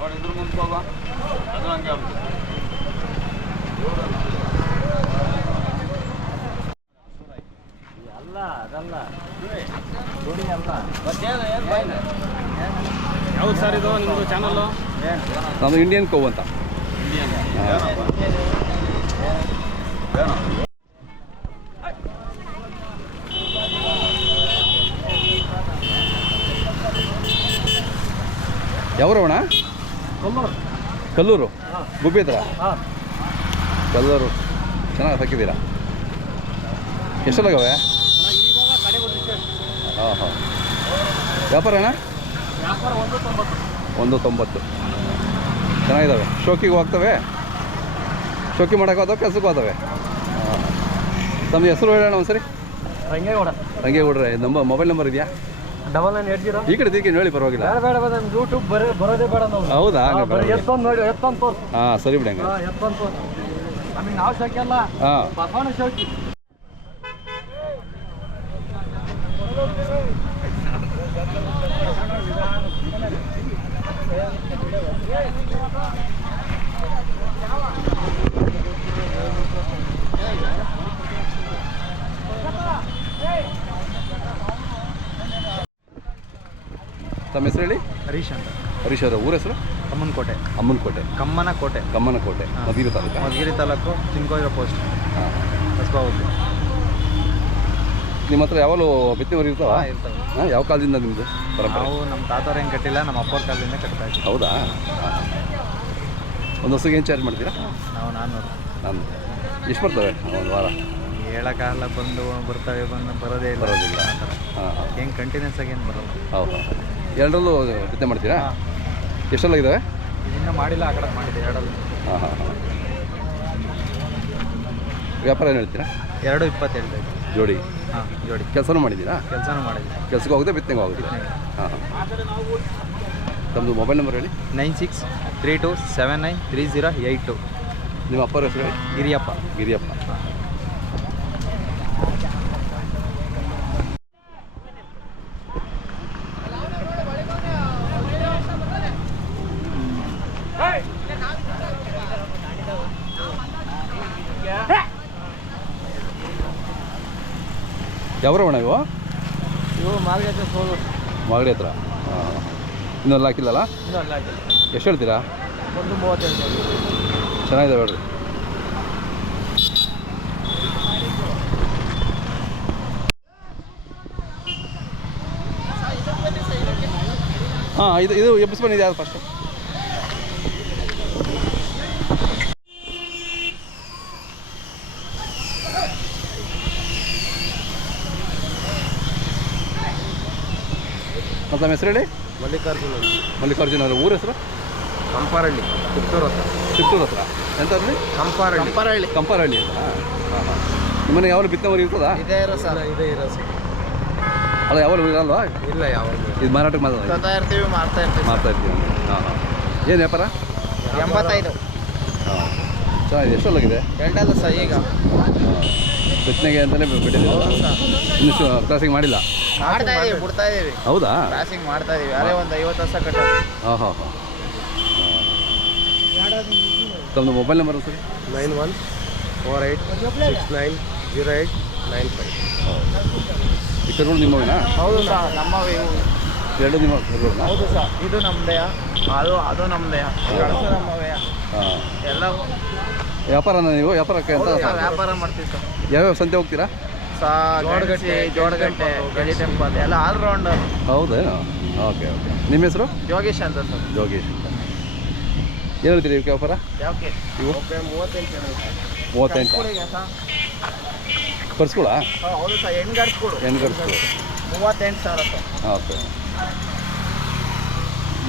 ನೋಡಿ ಇದ್ರ ಮುಂದೆ ಹೋಗ ಅದು ಹಂಗೆ ಅಲ್ಲ ಅದಲ್ಲ. ಅಲ್ಲ. ಯಾವ್ದು ಸರ್ ಇದು? ನಿಮ್ಮದು ಚಾನಲ್ಲು ನಮ್ಮದು ಇಂಡಿಯನ್ ಕೋವ್ ಅಂತ. ಯಾವ್ರವಣ ಕೊಲ್ಲೂರು. ಗುಬ್ಬಿದ್ರ? ಕಲ್ಲೂರು. ಚೆನ್ನಾಗಿ ಸಾಕಿದ್ದೀರಾ ಎಷ್ಟೆಲ್ಲಾಗವೆ ಹಾಂ ಹಾಂ. ವ್ಯಾಪಾರ ಅಣ್ಣ? ವ್ಯಾಪಾರ ಒಂದು ತೊಂಬತ್ತು. ಒಂದು ತೊಂಬತ್ತು ಚೆನ್ನಾಗಿದ್ದಾವೆ ಶೋಕಿಗೆ ಹೋಗ್ತವೆ? ಶೋಕಿ ಮಾಡೋಕೆ ಹೋದವೆ ಕೆಲಸಕ್ಕೆ ಹೋದವೆ? ಹಾಂ ತಮ್ಮ ಹೆಸರು ಹೇಳೋಣ ಒಂದ್ಸರಿ? ರಂಗೇಗೌಡ. ರಂಗೇಗೌಡ್ರೆ ನಮ್ಮ ಮೊಬೈಲ್ ನಂಬರ್ ಇದೆಯಾ? ಡಬಲ್ ನೈನ್ ಏಟ್ ಜೀರೋ ಈ ಕಡೆ ತಿರ್ಗಿ ಹೇಳಿ ಪರವಾಗಿಲ್ಲ. ಬೇಡ ಬೇಡ ಬೇಡ ನಮ್ಗೆ ಯೂಟ್ಯೂಬ್ ಬರೀ ಬರೋದೇ ಬೇಡ ನಾವು. ಹೌದಾ? ಹಂಗೆ ಬರೀ ಪರವಾಗಿಲ್ಲ. ಎತ್ತೊಂದು ನೋಡಿ ಎತ್ತೊಂದು ತೋರ್ಸು. ಹಾಂ ಸರಿ ಬಿಡಂಗೆ ಹಾಂ ಎತ್ತೊಂದು ತೋರ್ಸು. ನಮಗೆ ನಾವು ಶೋಕಿ ಅಲ್ಲ. ಹಾಂ. ಬಸವಣ್ಣ ಶೋಕಿ. ತಮ್ಮ ಹೆಸರು ಹೇಳಿ? ಹರೀಶ್ ಅಂತ. ಹರೀಶ್ ಅವರ ಊರ ಹೆಸರು? ಕಮ್ಮನಕೋಟೆ ಅಮ್ಮನಕೋಟೆ. ಕಮ್ಮನ ಕೋಟೆ ಕಮ್ಮನಕೋಟೆ. ಕೋಟೆ ಮಧುಗಿರಿ ತಾಲೂಕು? ಮಧುಗಿರಿ ತಾಲೂಕು ಚಿನ್ಕೋಗಿರೋ ಪೋಸ್ಟ್. ಹಾಂ. ಹೋಗಿ ನಿಮ್ಮ ಹತ್ರ ಯಾವಾಗಲೂ ಬೆತ್ತಿನವರು ಇರ್ತಾವ? ಇರ್ತಾವೆ. ಹಾಂ ಯಾವ ಕಾಲದಿಂದ ನಿಮ್ಮದು ಪರಂಪರೆ? ನಾವು ನಮ್ಮ ತಾತವ್ರು ಹೆಂಗೆ ಕಟ್ಟಿಲ್ಲ ನಮ್ಮ ಅಪ್ಪವ್ರ ಕಾಲದಿಂದ ಕಟ್ತಾ ಇದ್ದೀವಿ. ಹೌದಾ? ಒಂದು ಹೊಸಗೆ ಏನು ಚಾರ್ಜ್ ಮಾಡ್ತೀರಾ? ನಾವು ನಾನ್ನೂರು. ನಾನು ಎಷ್ಟು ಬರ್ತವೆ ಒಂದು ವಾರ? ಹೇಳೋಕ್ಕಾಗಲ್ಲ ಬಂದು ಬರ್ತವೆ ಬಂದು ಬರೋದೇ ಇಲ್ಲ. ಬರೋದಿಲ್ಲ. ಹಾಂ ಹಾಂ. ಹೆಂಗೆ ಕಂಟಿನ್ಯೂಸ್ ಆಗಿ ಏನು ಬರೋದು ಹೌದು. ಎರಡರಲ್ಲೂ ಬಿತ್ತನೆ ಮಾಡ್ತೀರಾ? ಎಷ್ಟೆಲ್ಲ ಇದ್ದಾವೆ ಇನ್ನೂ ಮಾಡಿಲ್ಲ ಆ ಕಡೆ ಮಾಡಿದೆ ಎರಡಲ್ಲಿ ಹಾಂ ಹಾಂ ಹಾಂ. ವ್ಯಾಪಾರ ಏನು ಹೇಳ್ತೀರಾ? ಎರಡು ಇಪ್ಪತ್ತು ಹೇಳ್ತಾ ಜೋಡಿ. ಹಾಂ ಜೋಡಿ. ಕೆಲಸನೂ ಮಾಡಿದ್ದೀರಾ? ಕೆಲಸನೂ ಮಾಡಿದ್ದೆ ಕೆಲಸಕ್ಕೆ ಹೋಗುತ್ತೆ ಬಿತ್ತನೆಗೆ ಹೋಗುತ್ತೆ ಹಾಂ ಹಾಂ. ತಮ್ಮದು ಮೊಬೈಲ್ ನಂಬರ್ ಹೇಳಿ. Nine six three two seven nine three zero eight two. ನಿಮ್ಮ ಅಪ್ಪರ ಹೆಸರು ಹೇಳಿ? ಗಿರಿಯಪ್ಪ. ಗಿರಿಯಪ್ಪ. ಯಾವ್ರವಣ ಇವು? ಇವು ಮಾರ್ಗಜ ಸೋಲು. ಮಾಗಡಿ ಹತ್ರ. ಹಾಂ. ಇನ್ನೆಲ್ಲ ಹಾಕಿಲ್ಲಲ್ಲ? ಇನ್ನೂ ಅಲ್ಲ ಹಾಕಿಲ್ಲ. ಎಷ್ಟು ಹೇಳ್ತೀರಾ? ಒಂದು ಮೂವತ್ತೆರಡು ಚೆನ್ನಾಗಿದೆ ಹೇಳ್ರಿ ಹಾಂ ಇದು ಇದು ಎಬ್ಬಿಸ್ ಬಂದಿದೆ ಯಾವ್ದು ಫಸ್ಟು ಮತ್ತು ನಮ್ಮ ಹೆಸರು ಹೇಳಿ ಮಲ್ಲಿಕಾರ್ಜುನ ಮಲ್ಲಿಕಾರ್ಜುನ ಅವರ ಊರ ಹೆಸರು? ಕಂಪಾರಳ್ಳಿ ಚಿತ್ತೂರು ಹತ್ರ. ಚಿತ್ತೂರು ಹತ್ರ. ಎಂತ ಅಂದ್ರೆ ಕಂಪಾರಳ್ಳಿ ಕಂಪಾರಳ್ಳಿ ಕಂಪಾರಳ್ಳಿ ಅಂತ. ಹಾಂ ಹಾಂ ನಿಮ್ಮನೆ ಯಾವಾಗ ಬಿತ್ತನೆ ಇರ್ತದಾ? ಇದೇ ಇರೋ ಸರ್. ಇದೇ ಇರೋ ಸರ್. ಅಲ್ಲ ಯಾವಾಗ ಇರಲ್ವಾ? ಇಲ್ಲ ಯಾವಾಗ ಇದು ಮಾರಾಟಕ್ಕೆ ಮಾತ್ರ ತರ್ತಾ ಇರ್ತೀವಿ ಮಾಡ್ತಾ ಇರ್ತೀವಿ. ಮಾಡ್ತಾ ಇರ್ತೀವಿ ಹಾಂ ಹಾಂ. ಏನು ವ್ಯಾಪಾರ? ಎಂಬತ್ತೈದು. ಹಾಂ. ಚೆನ್ನಾಗಿದೆ. ಎಷ್ಟೊಲ್ಲಾಗಿದೆ ಎರಡಲ್ಲ ಸರ್ ಈಗ. ಬಿತ್ತನೆಗೆ ಅಂತಲೇ ಬಿಟ್ಟಿದ್ದೀವಿ. ಇನ್ನು ಕ್ರಾಸಿಂಗ್ ಮಾಡಿಲ್ಲ. ಮಾಡ್ತಾ ಇದೀವಿ ಬಿಡ್ತಾ ಇದೀವಿ. ಹೌದಾ? ಕ್ರಾಸಿಂಗ್ ಮಾಡ್ತಾ ಇದೀವಿ. ಅದೇ ಒಂದು ಐವತ್ತು ವರ್ಷ ಕಟ್ಟ. ಹಾಂ ಹಾಂ ಹಾಂ ತಮ್ಮದು mobile number sir nine one four eight six nine zero eight nine five. ಈ ಕರುಗಳು ನಿಮ್ಮವೇನಾ? ಹೌದು ಸರ್ ನಮ್ಮವೇ ಇವು. ಎರಡು ನಿಮ್ಮ ಹೌದು ಸರ್ ಇದು ನಮ್ಮದೇ ಅದು ಅದು ನಮ್ಮದೇ ನಮ್ಮ ನಮ್ಮವೇ. ಹಾಂ. ಎಲ್ಲವೂ. ವ್ಯಾಪಾರನ ನೀವು? ವ್ಯಾಪಾರಕ್ಕೆ ಅಂತ? ವ್ಯಾಪಾರ ಮಾಡ್ತೀವಿ ಸರ್. ಯಾವ್ಯಾವ ಸಂತೆ ಹೋಗ್ತೀರಾ? ಸಾ ಜೋಡಗಟ್ಟೆ ಜೋಡಗಟ್ಟೆ ಗೆಜಿ ಟೆಂಪಲ್ ಎಲ್ಲ ಆಲ್ರೌಂಡರ್ ಹೌದೇನು ಓಕೆ ಓಕೆ. ನಿಮ್ಮ ಹೆಸರು? ಯೋಗೇಶ್ ಅಂತ ಸರ್. ಯೋಗೇಶ್ ಅಂತ. ಏನು ಹೇಳ್ತೀರಿ ಇವಕ್ಕೆ ವ್ಯಾಪಾರ? ಯಾಕೆ ಇವು? ಮೂವತ್ತೆಂಟು ಕರ್ಸ್ಕೊಳಾ ಹೌದು ಸರ್ ಹೆಣ್ಗಡ್ಸ್ಕೊಡು ಹೆಣ್ಣು ಕರ್ಸ್ಕೊಳು ಮೂವತ್ತೆಂಟು ಸಾವಿರ ಸರ್. ಓಕೆ.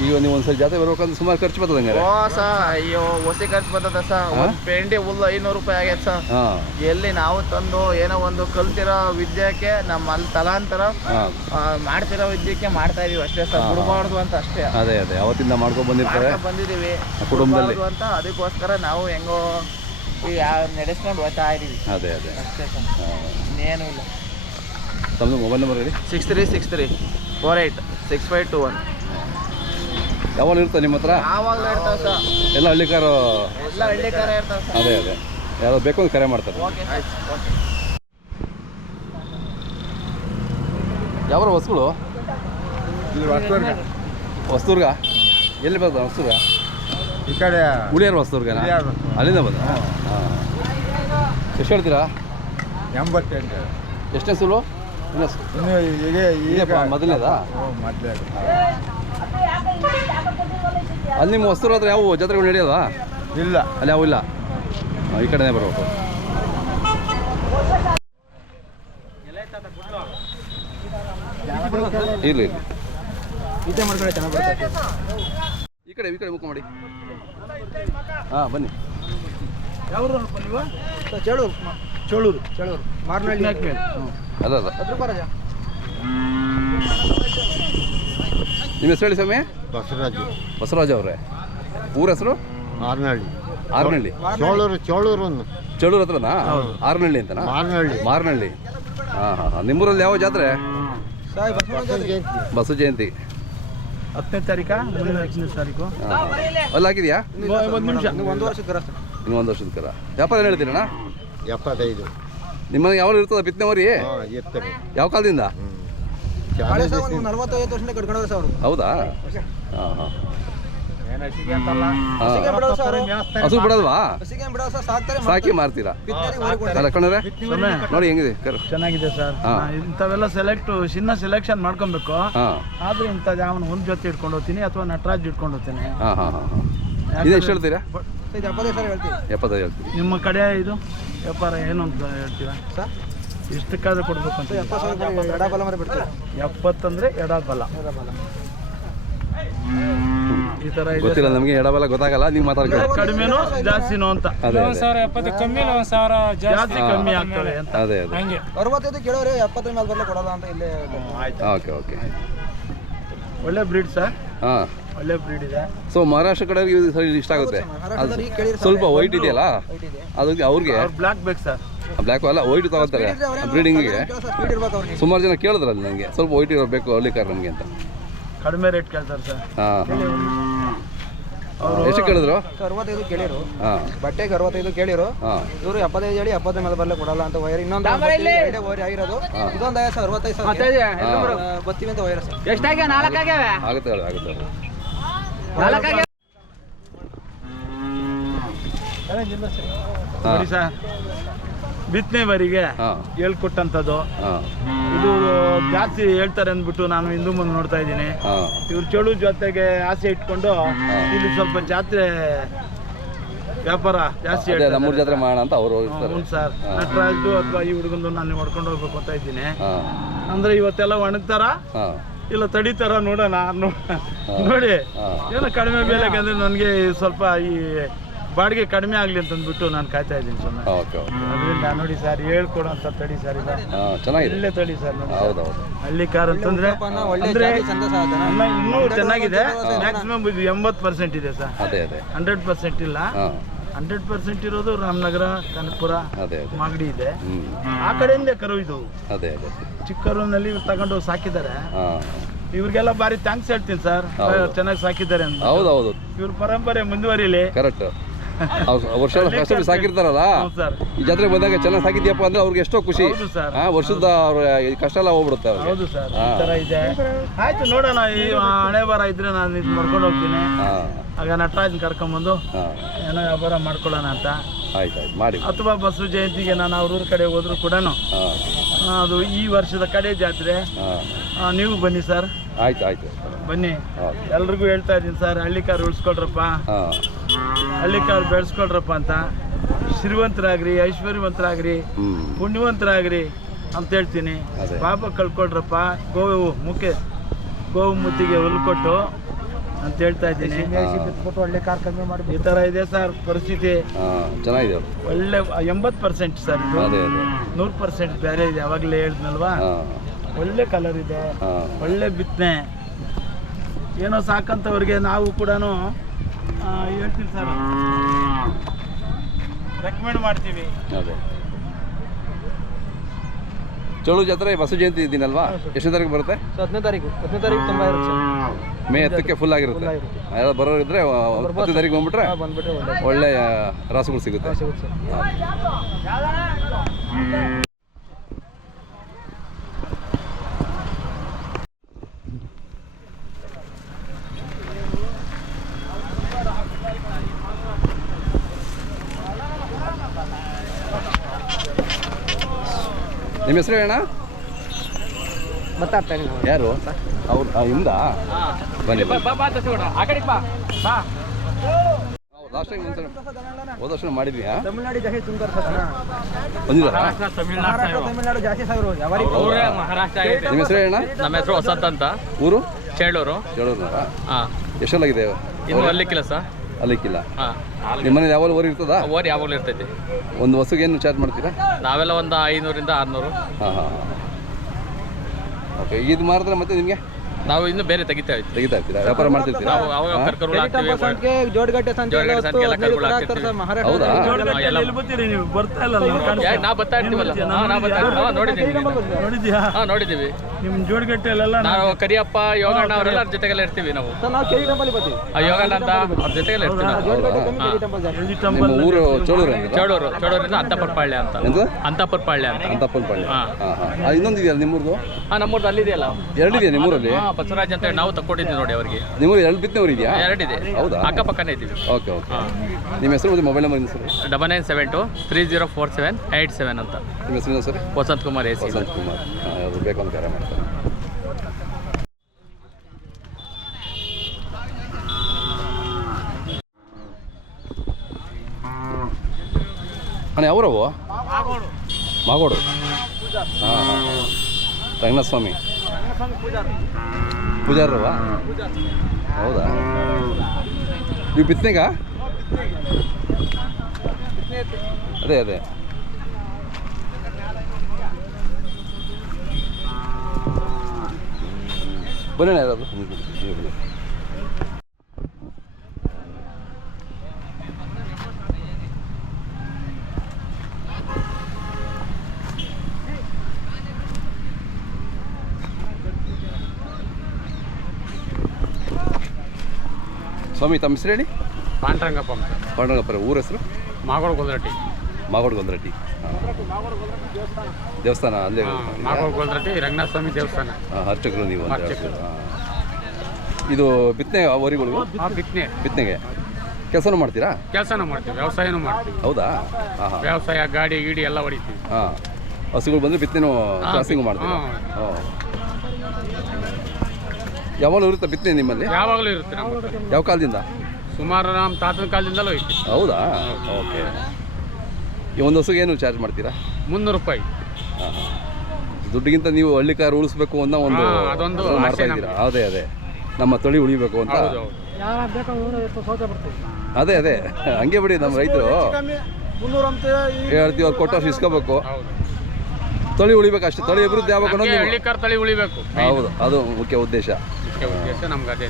ಈಗ ನೀವು ಒಂದ್ಸರಿ ಜಾತ್ರೆ ಬರ್ಬೇಕಂದ್ರೆ ಸುಮಾರು ಖರ್ಚು ಬರ್ತದೆ ಹಂಗಾರೆ. ಓ ಸಾ ಅಯ್ಯೋ ಹೊಸಿ ಖರ್ಚು ಬರ್ತದ ಸ? ಒಂದು ಪೆಂಡಿ ಹುಲ್ಲು ಐನೂರು ರೂಪಾಯಿ ಆಗ್ಯದ ಸ ಹಾಂ. ಎಲ್ಲಿ ನಾವು ತಂದು ಏನೋ ಒಂದು ಕಲ್ತಿರೋ ವಿದ್ಯಕ್ಕೆ ನಮ್ಮ ಅಲ್ಲಿ ತಲಾಂತರ ಹಾಂ. ಆ, ಮಾಡ್ತಿರೋ ವಿದ್ಯಕ್ಕೆ ಮಾಡ್ತಾ ಇದೀವಿ ಅಷ್ಟೇ ಸರ್. ಬಿಡಬಾರ್ದು ಅಂತ ಅಷ್ಟೇ. ಅದೇ ಅದೇ. ಅವತ್ತಿಂದ ಮಾಡ್ಕೊಂಡು ಬಂದಿರ್ತಾರೆ. ಬಂದಿದೀವಿ ಕುಟುಂಬದಲ್ಲಿ. ಬಿಡ್ಬಾರ್ದು ಅಂತ ಅದಕ್ಕೋಸ್ಕರ ನಾವು ಹೆಂಗೋ ಈಗ ನಡೆಸ್ಕೊಂಡು ಹೋಗ್ತಾ ಇದೀವಿ. ಅದೇ ಅದೇ. ಅಷ್ಟೇ ಸರ್. ಇನ್ನೇನು ಇಲ್ಲ. ತಮ್ಮದು ಮೊಬೈಲ್ ನಂಬರ್ ಹೇಳಿ. Six three six three four eight six five two one. ಯಾವಾಗ ಇರ್ತದೆ ನಿಮ್ಮ ಹತ್ರ? ಯಾವಾಗಲೂ ಇರ್ತಾವೆ ಸರ್. ಎಲ್ಲ ಹಳ್ಳಿಕಾರು? ಎಲ್ಲ ಹಳ್ಳಿ ಕಾರ ಇರ್ತಾವೆ ಸರ್. ಅದೇ ಅದೇ. ಯಾರೋ ಬೇಕು ಅಂತ ಕರೆ ಮಾಡ್ತಾರೆ. ಓಕೆ ವಸ್ತುಗಳು ಓಕೆ. ಯಾವ ಹೊಸಗಳು ಹೊಸದುರ್ಗ ಎಲ್ಲಿ ಬರ್ತದೆ ಹೊಸದುರ್ಗ ಈ ಕಡೆ ಉಳಿಯಾರ ಹೊಸ್ತೂರು. ಅಲ್ಲಿಂದ ಬಂದ ಎಷ್ಟು ಹೇಳ್ತೀರಾ? ಎಂಬತ್ತೆಂಟು. ಎಷ್ಟನೇ ಸುಲು ಇನ್ನೂ ಈಗ ಈಗ ಈಗ ಮೊದಲನೇದಾ? ಮೊದಲೇ. ಅಲ್ಲಿ ನಿಮ್ಮ ಹೊಸ್ತೂರು ಹತ್ರ ಯಾವ ಜಾತ್ರೆಗಳು ನಡೆಯೋದಾ? ಇಲ್ಲ. ಅಲ್ಲಿ ಯಾವ ಇಲ್ಲ? ಈ ಕಡೆನೇ ಬರಬೇಕು. ಇಲ್ಲ ಇರಲಿ. ಇದೇ ಮಾಡ್ಕೊಳ್ಳಿ ಚೆನ್ನಾಗಿ ಬರ್ತೈತೆ ಈ ಕಡೆ ಈ ಕಡೆ ಬುಕ್ ಮಾಡಿ. ಹಾಂ ಬನ್ನಿ. ಯಾವ್ರು ನೀವು? ಚೇಳೂರು ಚೇಳೂರು ಚೇಳೂರು ಮಾರ್ನಳ್ಳಿ. ಅಲ್ಲ ಅಲ್ಲ ನಿಮ್ಮ ಹೆಸರು ಹೇಳಿ ಸ್ವಾಮಿ? ಬಸವರಾಜು. ಬಸವರಾಜ್ ಅವರೇ. ಊರ ಹೆಸರು? ಆರ್ನಹಳ್ಳಿ ಆರ್ನಹಳ್ಳಿ ಚೋಳೂರು ಚೋಳೂರು ಒಂದು ಚಳೂರು ಹತ್ರನಾ? ಆರನಹಳ್ಳಿ ಅಂತನಾ? ಮಾರ್ನಹಳ್ಳಿ ಮಾರನಹಳ್ಳಿ ಹಾಂ ಹಾಂ ಹಾಂ. ನಿಮ್ಮೂರಲ್ಲಿ ಯಾವ ಜಾತ್ರೆ? ಬಸವ ಜಯಂತಿ. ಹತ್ತನೇ ತಾರೀಕಾ ಅಲ್ಲಿ ಹಾಕಿದ್ಯಾ? ಒಂದು ನಿಮಿಷ. ಒಂದು ವರ್ಷ ಕರ ಇನ್ನು ಒಂದು ವರ್ಷದ ಕರ ವ್ಯಾಪಾರ ಏನು ಹೇಳ್ತೀರಣ್ಣ? ಎಪ್ಪತ್ತೈದು. ನಿಮ್ಮ ಯಾವಾಗ ಇರ್ತದ ಬಿತ್ತನೆ ಮರಿ ಹಾಂ ಯಾವ ಕಾಲದಿಂದ? ಹೌದಾ? ಹಾಂ ಹಾಂ. ಹಸು ಬಿಡಲ್ವಾ ಸಾಕಿ ಮಾರ್ತೀರಾ? ಕಣ್ರೆ. ಅಲ್ಲ ನೋಡಿ ಹೆಂಗಿದೆ ಕರು. ಚೆನ್ನಾಗಿದೆ ಸರ್. ಹಾ. ಇಂಥವೆಲ್ಲ ಸೆಲೆಕ್ಟ್ ಚಿನ್ನ ಸೆಲೆಕ್ಷನ್ ಮಾಡ್ಕೊಬೇಕು. ಆದ್ರೆ ಇಂಥದ್ದು ಯಾವನ ಒಂದ್ ಜೊತೆ ಇಟ್ಕೊಂಡು ಹೋಗ್ತೀನಿ ಅಥವಾ ನಟರಾಜ್ ಇಟ್ಕೊಂಡು ಹೋಗ್ತೀನಿ. ಹಾಂ ಹಾಂ ಹಾಂ ಹಾಂ. ಇದು ಎಷ್ಟು ಹೇಳ್ತೀರಾ? ಇದು ಎಪ್ಪತ್ತೈದು ಹೇಳ್ತೀನಿ ನಿಮ್ಮ ಕಡೆ ಇದು? ವ್ಯಾಪಾರ ಏನು ಅಂತ ಹೇಳ್ತೀರಾ? ಸರ್? ಎಷ್ಟಕ್ಕಾದ್ರೆ ಕೊಡ್ಬೇಕು ಅಂತ ಸಾವಿರ ಎಪ್ಪತ್ತಂದ್ರೆ ಎಡಬಲ. ಎಡ ಬಲ ಈ ತರ ಇದೆ. ಗೊತ್ತಿಲ್ಲ ನಮಗೆ ಎಡಬಲ ಗೊತ್ತಾಗಲ್ಲ ನೀವು ಮಾತಾಡ್ಕೊಳ್ಳಿ. ಕಡಿಮೆನೋ ಜಾಸ್ತಿನೋ ಅಂತ. ಅದೇ ಅದೇ. ಎಪ್ಪತ್ತು ಕಮ್ಮಿ ಇಲ್ಲ ಒಂದು ಸಾವಿರ ಜಾಸ್ತಿ ಕಮ್ಮಿ ಆಗ್ತಾಳೆ ಅಂತ. ಅದೇ ಅದೇ. ಹಂಗೆ. ಅರವತ್ತೈದು ಕೇಳೋರಿ ಎಪ್ಪತ್ತರ ಮೇಲೆ ಬರಲ್ಲ ಕೊಡಲ್ಲ ಅಂತ ಇಲ್ಲೇ ಓಕೆ ಓಕೆ. ಒಳ್ಳೆ ಬ್ರೀಡ್ ಸರ್ ಹಾಂ. ಒಳ್ಳೆ ಬ್ರೀಡ್ ಇದೆ. ಸೊ ಮಹಾರಾಷ್ಟ್ರ ಕಡೆ ಇದು ಸರಿ ಇಷ್ಟ ಆಗುತ್ತೆ. ಅದು ಮಹಾರಾಷ್ಟ್ರದಲ್ಲಿ ಈಗ ಕೇಳಿರಿ ಸ್ವಲ್ಪ ವೈಟ್ ಇದೆಯಲ್ಲ? ಅದಕ್ಕೆ ಅವ್ರಿಗೆ? ಅವ್ರು ಬ್ಲ್ಯಾಕ್ ಬೇಕು ಸರ್ ಬ್ಲ್ಯಾಕ್ ಅಲ್ಲ ವೈಟ್ ತಗೋತಾರೆ. ಬ್ರೀಡಿಂಗಿಗೆ ಸುಮಾರು ಜನ ಕೇಳಿದ್ರಲ್ಲ ನನಗೆ ಸ್ವಲ್ಪ ವೈಟ್ ಇರಬೇಕು ಹಳ್ಳಿಕಾರ್ ನಮಗೆ ಅಂತ. ಕಡಿಮೆ ರೇಟ್ ಕೇಳ್ತಾರೆ ಸರ್. ಹಾಂ. ಅವರು. ಎಷ್ಟು ಕೇಳಿದ್ರು? ಅರವತ್ತೈದು ಕೇಳಿರು. ಹಾಂ. ಬಟ್ಟೆಗೆ ಅರವತ್ತೈದು ಕೇಳಿರು. ಹಾಂ. ಇವರು ಎಪ್ಪತ್ತೈದು ಹೇಳಿ ಎಪ್ಪತ್ತೈದು ಮೇಲೆ ಬರಲೇ ಕೊಡಲ್ಲ ಅಂತ ವೈರ್ ಇನ್ನೊಂದು ವೈರ್ ಆಗಿರೋದು. ಇದೊಂದು ಆಯ್ತು ಸರ್ ಅರವತ್ತೈದು ಸಾವಿರ ಬತ್ತೀವಿ ಅಂತ ವೈರ್ ಸರ್. ಆಗುತ್ತೆ ಹೇಳಿ ಆಗುತ್ತೆ ಆಗುತ್ತೆ ನೋಡಿ ಸರ್. ಬಿತ್ತನೆವರಿಗೆ ಹೇಳ್ಕೊಟ್ಟಂತದ್ದು ಹೇಳ್ಕೊಟ್ಟಂಥದ್ದು. ಇದು ಜಾಸ್ತಿ ಹೇಳ್ತಾರೆ ಅಂದ್ಬಿಟ್ಟು ನಾನು ಹಿಂದೂ ಮುಂದೆ ನೋಡ್ತಾ ಇದ್ದೀನಿ. ಇವ್ರ ಚಳು ಜೊತೆಗೆ ಆಸೆ ಇಟ್ಕೊಂಡು ಇಲ್ಲಿ ಸ್ವಲ್ಪ ಜಾತ್ರೆ ವ್ಯಾಪಾರ ಜಾಸ್ತಿ ನಮ್ಮೂರ ಜಾತ್ರೆ ಮಾಡೋಣ ಅಂತ ಅವರು ಹ್ಞೂ ಸರ್ ನಟರಾಜು ಅಥವಾ ಈ ಹುಡುಗಂದು ನಾನು ಹೊಡ್ಕೊಂಡು ಹೋಗ್ಬೇಕು ಅಂತ ಇದ್ದೀನಿ. ಅಂದ್ರೆ ಇವತ್ತೆಲ್ಲ ಒಣಗ್ತಾರ? ಇಲ್ಲ ತಡಿತಾರ ನೋಡೋಣ. ನೋಡಿ. ಏನು ಏನೋ ಕಡಿಮೆ ಬೆಲೆಗೆ ಅಂದ್ರೆ ನನಗೆ ಸ್ವಲ್ಪ ಈ ಬಾಡಿಗೆ ಕಡಿಮೆ ಆಗಲಿ ಅಂತ ಅಂದ್ಬಿಟ್ಟು ನಾನು ಕಾಯ್ತಾ ಇದ್ದೀನಿ ಸರ್ ಓಕೆ ಓಕೆ. ಅದರಿಂದ ನೋಡಿ ಸರ್ ಹೇಳ್ಕೊಡೋಂಥ ತಡಿ ಸರ್ ಇಲ್ಲ ಚೆನ್ನಾಗಿದೆ. ಇಲ್ಲೇ ತಡಿ ಸರ್ ನೋಡಿ ಹೌದು ಹಳ್ಳಿ ಕಾರ್ ಅಂತಂದ್ರೆ ಅಂದ್ರೆ ಇನ್ನ ಚೆನ್ನಾಗಿದೆ. ಮ್ಯಾಕ್ಸಿಮಮ್ ಇದು ಎಂಬತ್ತು ಪರ್ಸೆಂಟ್ ಇದೆ ಸರ್ ಅದೇ ಅದೇ. ಹಂಡ್ರೆಡ್ ಪರ್ಸೆಂಟ್ ಇಲ್ಲ. ಹಂಡ್ರೆಡ್ ಪರ್ಸೆಂಟ್ ಇರೋದು ರಾಮನಗರ ಕನಕಪುರ ಮಾಗಡಿ ಇದೆ. ಆ ಕಡೆಯಿಂದ ಕರು ಇದು. ಅದೇ ಅದೇ ಚಿಕ್ಕರೂರಿನಲ್ಲಿ ಇವ್ರು ತಗೊಂಡು ಹೋಗಿ ಸಾಕಿದ್ದಾರೆ. ಇವ್ರಿಗೆಲ್ಲ ಬಾರಿ ಥ್ಯಾಂಕ್ಸ್ ಹೇಳ್ತೀನಿ ಸರ್. ಚೆನ್ನಾಗಿ ಸಾಕಿದ್ದಾರೆ ಅಂತ. ಹೌದು ಹೌದು ಇವ್ರ ಪರಂಪರೆ ಮುಂದುವರಿಲಿ. ಕರೆಕ್ಟ್ ವರ್ಷ ಕಷ್ಟಪಟ್ಟು ಸಾಕಿರ್ತಾರಲ್ಲ? ಈ ಜಾತ್ರೆ ಬಂದಾಗ ಚೆನ್ನಾಗಿ ಸಾಕಿದ್ಯಪ್ಪ ಅಂದ್ರೆ ಅವ್ರಿಗೆ ಎಷ್ಟೋ ಖುಷಿ. ಹಾ ವರ್ಷದ ಅವ್ರ ಕಷ್ಟ ಎಲ್ಲ ಹೋಗ್ಬಿಡುತ್ತೆ ಹೌದು ಸರ್ ಈ. ತರ ಇದೆ. ಆಯ್ತು ನೋಡೋಣ. ಈ ಹಣೆ ಬರ ಇದ್ರೆ ನಾನು ಇದು ಮಾಡ್ಕೊಂಡು ಹೋಗ್ತೀನಿ. ಆಗ ನಟರಾಜನ್ ಕರ್ಕೊಂಬಂದು ಏನೋ ವ್ಯಾಪಾರ ಮಾಡ್ಕೊಳ್ಳೋಣ ಅಂತ. ಆಯ್ತು ಆಯ್ತು ಮಾಡಿ. ಅಥವಾ ಬಸವ ಜಯಂತಿಗೆ ನಾನು ಅವ್ರ ಊರ ಕಡೆ ಹೋದ್ರು ಕೂಡ ಅದು ಈ ವರ್ಷದ ಕಡೆ ಜಾತ್ರೆ. ನೀವು ಬನ್ನಿ ಸರ್. ಆಯ್ತು ಆಯ್ತು. ಬನ್ನಿ. ಎಲ್ರಿಗೂ ಹೇಳ್ತಾ ಇದ್ದೀನಿ ಸರ್ ಹಳ್ಳಿ ಕಾರ್ ಉಳಿಸ್ಕೊಳ್ರಪ್ಪ ಹಳ್ಳಿ ಕಾರ್ ಬೆಳೆಸ್ಕೊಳ್ರಪ್ಪ ಅಂತ. ಶ್ರೀವಂತರಾಗ್ರಿ ಐಶ್ವರ್ಯವಂತರಾಗ್ರಿ ಪುಣ್ಯವಂತರಾಗ್ರಿ ಅಂತ ಹೇಳ್ತೀನಿ. ಪಾಪ ಕಳ್ಕೊಳ್ರಪ್ಪ. ಗೋವು ಮುಖ್ಯ ಗೋವು ಮುತ್ತಿಗೆ ಹುಲ್ಕೊಟ್ಟು ಅಂತ ಹೇಳ್ತಾ ಇದ್ದೀನಿ. ಒಳ್ಳೆ ಕಾರ್ ಕಮ್ಮಿ ಮಾಡಿ ಈ ತರ ಇದೆ ಸರ್ ಪರಿಸ್ಥಿತಿ. ಹಾ ಚೆನ್ನಾಗಿದೆ ಒಳ್ಳೆ ಎಂಬತ್ತು ಪರ್ಸೆಂಟ್ ಸರ್ ನೂರ್ ಪರ್ಸೆಂಟ್ ಬೇರೆ ಇದೆ ಅವಾಗಲೇ ಹೇಳಿದ್ನಲ್ವಾ? ಒಳ್ಳೆ ಕಲರ್ ಇದೆ. ಒಳ್ಳೆ ಬಿತ್ತನೆ. ಏನೋ ಸಾಕಂತವ್ರಿಗೆ ನಾವು ಕೂಡ ಹೇಳ್ತೀವಿ ಸರ್. ರೆಕಮೆಂಡ್ ಮಾಡ್ತೀವಿ. ಅದೇ. ಚಳು ಜಾತ್ರೆ ಬಸವ ಜಯಂತಿ ಇದ್ದೀನಲ್ವಾ ಎಷ್ಟನೇ ತಾರೀಕು ಬರುತ್ತೆ? ಹತ್ತನೇ ತಾರೀಕು. ಹತ್ತನೇ ತಾರೀಕು ತುಂಬ ಇರುತ್ತೆ ಮೇ ಹತ್ತಕ್ಕೆ ಫುಲ್ ಆಗಿರುತ್ತೆ. ಯಾರು ಬರೋರಿದ್ರೆ ಹತ್ತನೇ ಹತ್ತು ತಾರೀಕು ಬಂದ್ಬಿಟ್ರೆ ಒಳ್ಳೆಯ ಬಂದ್ಬಿಟ್ರೆ ಒಳ್ಳೆ ರಾಸುಗಳು ಸಿಗುತ್ತೆ. ಸಿಗುತ್ತೆ. ನಿಮ್ಮ ಹೆಸರು ಏನ ಮತ್ತೆ. ಯಾರು? ಅವ್ರು ಇಂದ ಬನ್ನಿ ಲಾಸ್ಟ್ ಟೈಮ್ ಒಂದ್ಸಲ ಹೋದ ವರ್ಷ ಮಾಡಿದ್ವಿ? ತಮಿಳ್ನಾಡು ಜಾಸ್ತಿ ತಮಿಳ್ನಾಡು ಜಾಸ್ತಿ ಸಾವಿರ ನಿಮ್ಮ ಹೆಸರು ನಮ್ಮ ಹೆಸರು ಅಂತ. ಊರು? ಚೇಳೂರು. ಹಾಂ. ಎಷ್ಟೆಲ್ಲಾಗಿದೆ ಇನ್ನು ಅಲ್ಲಿ ಕೆಲಸ ಅಲ್ಲಿಕ್ಕಿಲ್ಲ. ಹಾಂ ನಿಮ್ಮ ಮನೇಲಿ ಯಾವಾಗ ಓರಿ ಇರ್ತದಾ? ಓರ್ ಯಾವಾಗಲೂ ಇರ್ತೈತಿ? ಒಂದು ಹೊಸಗೆ ಏನು ಚಾರ್ಜ್ ಮಾಡ್ತೀರಾ? ನಾವೆಲ್ಲ ಒಂದು ಐನೂರಿಂದ ಆರುನೂರು. ಹಾಂ ಹಾಂ ಓಕೆ ಇದು ಮಾರಿದ್ರೆ ಮತ್ತೆ ನಿಮಗೆ? ನಾವು ಇನ್ನು ಬೇರೆ ತೆಗಿತೇವೆ ತೆಗಿತಾ ಇರ್ತೀರಾ? ವ್ಯಾಪಾರ ಮಾಡ್ತಿರ್ತೀರಾ? ನಾವು ಅವಾಗ ಹಾಕ್ತೀವಿ ಸಂಖ್ಯೆ ಜೋಡಗಟ್ಟೆ ಸಂಖ್ಯೆ ಜೋಡಗಟ್ಟೆ ಸಂಖ್ಯೆ ಎಲ್ಲ ಕರ್ಕೊಂಡು ಹೌದಾ? ಎಲ್ಲ ನೀವು ಬರ್ತಾ ಇಲ್ಲ ನಾ ಬರ್ತಾ ಇರ್ತೀವಲ್ಲ. ಹಾಂ ನಾ ಬರ್ತಾ ಇರ್ತೀವಿ. ನೋಡಿದ್ದೀವಿ. ನೋಡಿದ್ಯಾ ಹಾ ನೋಡಿದ್ದೀವಿ. ನಿಮ್ಮ ಜೋಡಿಗಟ್ಟೆಲೆಲ್ಲ ನಾವು ಕರಿಯಪ್ಪ ಯೋಗಣ್ಣ ಅವರೆಲ್ಲ ಜೊತೆಗೆಲ್ಲ ಇರ್ತೀವಿ ನಾವು. ನಾವು ಕೆರಿ ಟೆಂಪಲ್ ಬರ್ತೀವಿ. ಆ ಯೋಗಣ್ಣ ಅಂತ ಅವ್ರ ಜೊತೆಗೆಲ್ಲ ಇರ್ತೀವಿ ಟೆಂಪಲ್ ಊರು ಚೋಳೂರು ಅಂತ ಚೋಳೂರಿಂದ ಅಂತಪರ್ಪಾಳ್ಯ ಅಂತ. ಅಂತಪರ್ಪಾಳ್ಯ ಅಂತಪುರಪಾಳ್ಯ ಅಂತ. ಅಂತಪರ್ಪಾಳ್ಯ ಹಾ. ಹಾ. ಇನ್ನೊಂದಿದೆಯಲ್ಲ ಹಾಂ. ಇನ್ನೊಂದು ಇದೆಯಲ್ಲ ನಿಮ್ಮೂರ್ದು? ಹಾ ನಮ್ಮೂರ್ದು ಅಲ್ಲಿದೆಯಲ್ಲ. ಎರಡಿದೆಯಾ ನಿಮ್ಮೂರಲ್ಲಿ? ಬಸವರಾಜ್ ಅಂತ ಹೇಳಿ ನಾವು ತಕೊಂಡಿದ್ದೀವಿ ನೋಡಿ ಅವರಿಗೆ. ನಿಮ್ಮೂರು ಎರಡು ಬಿತ್ತನೆವ್ರು ಇದೆಯಾ? ಇದೆ ಹೌದಾ? ಅಕ್ಕಪಕ್ಕನೇ ಇದ್ದೀವಿ. Okay okay. ನಿಮ್ಮ ಹೆಸರು ಮತ್ತು mobile number sir double nine seven two three zero four seven eight seven ಅಂತ. ನಿಮ್ಮ ಹೆಸರು sir? Vasanth Kumar S C. Vasanth Kumar. ಅವರು ಬೇಕು ಅಂತ ಕರೆ ಮಾಡ್ತಾರೆ. ಅಣ್ಣ ಯಾವ್ರವು ಮಾಗೋಡು. ಹಾಂ ಹಾಂ. ರಂಗನಾಥ ಸ್ವಾಮಿ. ಪೂಜಾರವ? ಹೌದಾ? ನೀವು ಬಿತ್ತನೆಗ ಅದೇ ಅದೇ. ಬನ್ನಿ ಯಾರಾದ್ರು ಸ್ವಾಮಿ ತಮ್ಮ ಹೆಸರು ಹೇಳಿ? ಪಾಂಡ್ರಂಗಪ್ಪ ಪಾಂಡ್ರಂಗಪ್ಪ ಊರ ಹೆಸರು? ಮಾಗೋಡ್ ಗೋಲ್ರಟ್ಟಿ. ಮಾಗೋಡ್ ಗೋಲ್ರಟ್ಟಿ. ದೇವಸ್ಥಾನ ಅಲ್ಲೇ? ಮಾಗೋಡ್ ಗೋಲ್ರಟ್ಟಿ ರಂಗನಾಥ ಸ್ವಾಮಿ ದೇವಸ್ಥಾನ ಅರ್ಚಕರು ನೀವು. ಇದು ಬಿತ್ತನೆ ವರಿಗಳು ಆ ಬಿತ್ತನೆ. ಬಿತ್ತನೆಗೆ. ಕೆಲಸನೂ ಮಾಡ್ತೀರಾ? ಕೆಲಸನೂ ಮಾಡ್ತೀವಿ ವ್ಯವಸಾಯನೂ ಮಾಡ್ತೀವಿ. ಹೌದಾ? ವ್ಯವಸಾಯ ಗಾಡಿ ಗೀಡಿ ಎಲ್ಲ ಹೊಡಿತೀವಿ. ಹಾಂ. ಹಸುಗಳು ಬಂದ್ರೆ ಬಿತ್ತನೆನೂ ಕ್ರಾಸಿಂಗ್ ಮಾಡ್ತೀವಿ ಹಾ. ಯಾವಾಗಲೂ ಇರುತ್ತೆ ಬಿತ್ತನೆ ನಿಮ್ಮಲ್ಲಿ? ಯಾವಾಗಲೂ ಇರುತ್ತೆ ನಮ್ಮ ಹತ್ರ. ಯಾವ ಕಾಲದಿಂದ? ಸುಮಾರು ನಮ್ಮ ತಾತನ ಕಾಲದಿಂದಲೂ ಐತಿ. ಹೌದಾ? ಓಕೆ. ಈ ಒಂದು ಹಸುಗೆ ಏನು ಚಾರ್ಜ್ ಮಾಡ್ತೀರಾ? ಮುನ್ನೂರು ರೂಪಾಯಿ. ದುಡ್ಡಿಗಿಂತ ನೀವು ಹಳ್ಳಿ ಕಾರ್ ಉಳಿಸ್ಬೇಕು ಅನ್ನೋ ಒಂದು ಹಾ, ಅದೊಂದು ಅದನ್ನ ಮಾಡ್ತಾ ಆಸೆ ಇದ್ದೀರಾ ಅದೇ ಅದೇ. ನಮ್ಮ ತಳಿ ಉಳಿಬೇಕು ಅಂತ. ಹೌದು ಹೌದು. ಯಾರು ಬೇಕಾದ್ರೆ ಸೌದೆ ಬರ್ತೀವಿ ಅದೇ ಅದೇ. ಹಂಗೆ ಬಿಡಿ ನಮ್ಮ ರೈತರು. ಮುನ್ನೂರು ಅಂತ ಹೇಳ್ತೀವಿ ಅವ್ರು ಕೊಟ್ಟು ಇಸ್ಕೋಬೇಕು. ಹೌದು. ತಳಿ ಉಳಿಬೇಕು ಅಷ್ಟೇ ತಳಿ ಅಭಿವೃದ್ಧಿ ಆಗ್ಬೇಕು ನಮ್ಗೆ ಅನ್ನೋದು ಹಳ್ಳಿ ಕಾರ್ ತಳಿ ಉಳಿಬೇಕು. ಹೌದು ಅದು ಮುಖ್ಯ ಉದ್ದೇಶ. ಮುಖ್ಯ ಉದ್ದೇಶ ನಮ್ಗೆ ಅದೇ.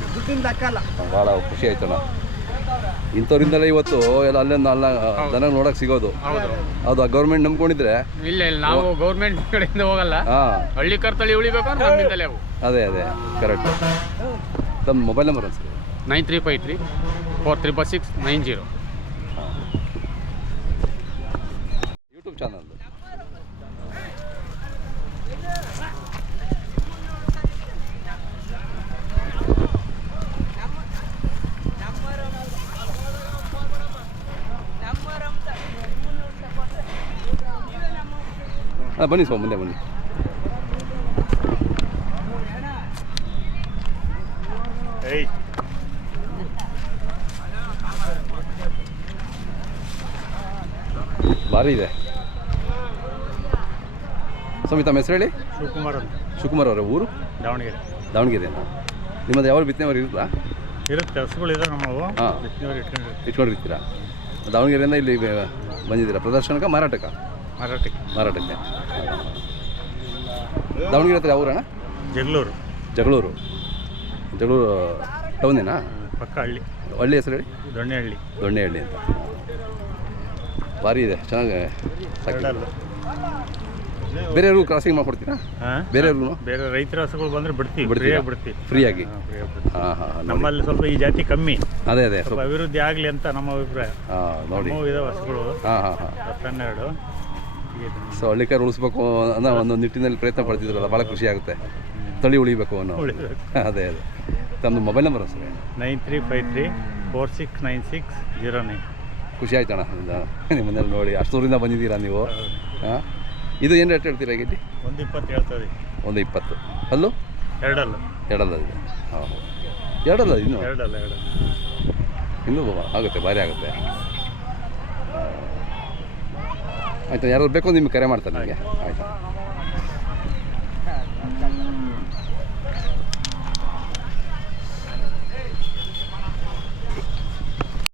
ಭಾಳ ಖುಷಿ ಆಯ್ತಣ್ಣ. ಇಂಥವ್ರಿಂದಲೇ ಇವತ್ತು ಎಲ್ಲ ಅಲ್ಲೊಂದು ಅಲ್ಲ ದನ ನೋಡಕ್ ಸಿಗೋದು. ಹೌದು. ಅದು ಗೌರ್ಮೆಂಟ್ ನಂಬ್ಕೊಂಡಿದ್ರೆ ಇಲ್ಲ ಇಲ್ಲ ನಾವು ಗೌರ್ಮೆಂಟ್ ಕಡೆಯಿಂದ ಹೋಗಲ್ಲ. ಹಾಂ. ಹಳ್ಳಿ ಕಾರ್ ತಳಿ ಉಳಿಬೇಕು ಅಂದ್ರೆ ನಮ್ಮಿಂದಲೇ ಅವು ಅದೇ ಅದೇ ಕರೆಕ್ಟ್ ತಮ್ಮ mobile number sir nine three five three four triple six nine zero YouTube channel ಹಾಂ ಬನ್ನಿ ಸ್ವಾಮಿ ಮುಂದೆ ಬನ್ನಿ ಭಾರಿ ಇದೆ ಸ್ವಾಮಿ ತಮ್ಮ ಹೆಸರು ಹೇಳಿ ಶಿವಕುಮಾರ್ ಅಂತ ಶಿವಕುಮಾರ್ ಅವರ ಊರು? ದಾವಣಗೆರೆ. ದಾವಣಗೆರೆ. ನಿಮ್ಮದು ಯಾವ ಬಿತ್ತನೆಯವರು ಇರುತ್ತಾ ಇರುತ್ತೆ ಹಸುಗಳಿದೆ ನಮ್ಮವು ಹಾಂ. ಇಟ್ಕೊಂಡಿರ್ತೀರಾ? ದಾವಣಗೆರೆಯಿಂದ ಇಲ್ಲಿ ಬಂದಿದ್ದೀರಾ? ಪ್ರದರ್ಶನಕ್ಕೆ ಮಾರಾಟಕ್ಕೆ? ಮಾರಾಟಕ್ಕೆ. ಮಾರಾಟಕ್ಕೆ. ದಾವಣಗೆರೆ ಹತ್ರ ಯಾವ ಊರಣ್ಣ? ಜಗಳೂರು. ಜಗಳೂರು. ಜಗಳೂರು ಟೌನೇನಾ? ಪಕ್ಕ ಹಳ್ಳಿ. ಹಳ್ಳಿ ಹೆಸರು ಹೇಳಿ? ದೊಣ್ಣೆಹಳ್ಳಿ. ದೊಣ್ಣೆಹಳ್ಳಿ ಅಂತ. ಭಾರಿ ಇದೆ ಚೆನ್ನಾಗಿ ಬೇರೆಯವ್ರಿಗೂ ಕ್ರಾಸಿಂಗ್ ಮಾಡ್ಕೊಡ್ತೀರಾ? ಬೇರೆಯವ್ರಿಗೂ ಬೇರೆ ರೈತರ ಹಸುಗಳು ಬಂದರೆ ಬಿಡ್ತೀವಿ ಬಿಡ್ತೀವಿ ಬಿಡ್ತೀವಿ. ಫ್ರೀಯಾಗಿ. ಹಾ, ಹಾಂ ನಮ್ಮಲ್ಲಿ ಸ್ವಲ್ಪ ಈ ಜಾತಿ ಕಮ್ಮಿ. ಅದೇ ಅದೇ ಸ್ವಲ್ಪ ಅಭಿವೃದ್ಧಿ ಆಗಲಿ ಅಂತ ನಮ್ಮ ಅಭಿಪ್ರಾಯ. ಹಾಂ ನೋಡಿ. ಇದಾವೆ ಹಸುಗಳು. ಹಾಂ ಹಾಂ ಹಾಂ. ಸೊ ಹಳ್ಳಿಕಾರು ಉಳಿಸ್ಬೇಕು ಅನ್ನೋ ಒಂದು ನಿಟ್ಟಿನಲ್ಲಿ ಪ್ರಯತ್ನ ಪಡ್ತಿದ್ರಲ್ಲ ಭಾಳ ಖುಷಿ ಆಗುತ್ತೆ. ತಳಿ ಉಳಿಬೇಕು ಅನ್ನೋ. ಅದೇ ಅದೇ. ತಮ್ಮದು mobile number sir? Nine three five three four six nine six zero nine. ಖುಷಿ ಆಯ್ತಣ್ಣ ಮನೇಲಿ ನೋಡಿ ಅಷ್ಟೂರಿಂದ ಬಂದಿದ್ದೀರಾ ನೀವು? ಹಾಂ? ಇದು ಏನು ರೇಟ್ ಹೇಳ್ತೀರಾ ಗಿಡ್ಡಿ? ಒಂದು ಇಪ್ಪತ್ತು ಹೇಳ್ತದೆ. ಒಂದು ಇಪ್ಪತ್ತು. ಅಲ್ಲೂ ಎರಡಲ್ಲ. ಎರಡಲ್ಲ ಇದು. ಹಾಂ ಎರಡಲ್ಲ ಇನ್ನು? ಎರಡಲ್ಲ ಎರಡಲ್ಲ. ಇನ್ನೂ ಆಗುತ್ತೆ ಭಾರಿ ಆಗುತ್ತೆ. ಆಯ್ತು ಯಾರಾದ್ರು ಬೇಕು ನಿಮ್ಗೆ ಕರೆ ಮಾಡ್ತಾರೆ ನಿಮಗೆ. ಆಯ್ತು.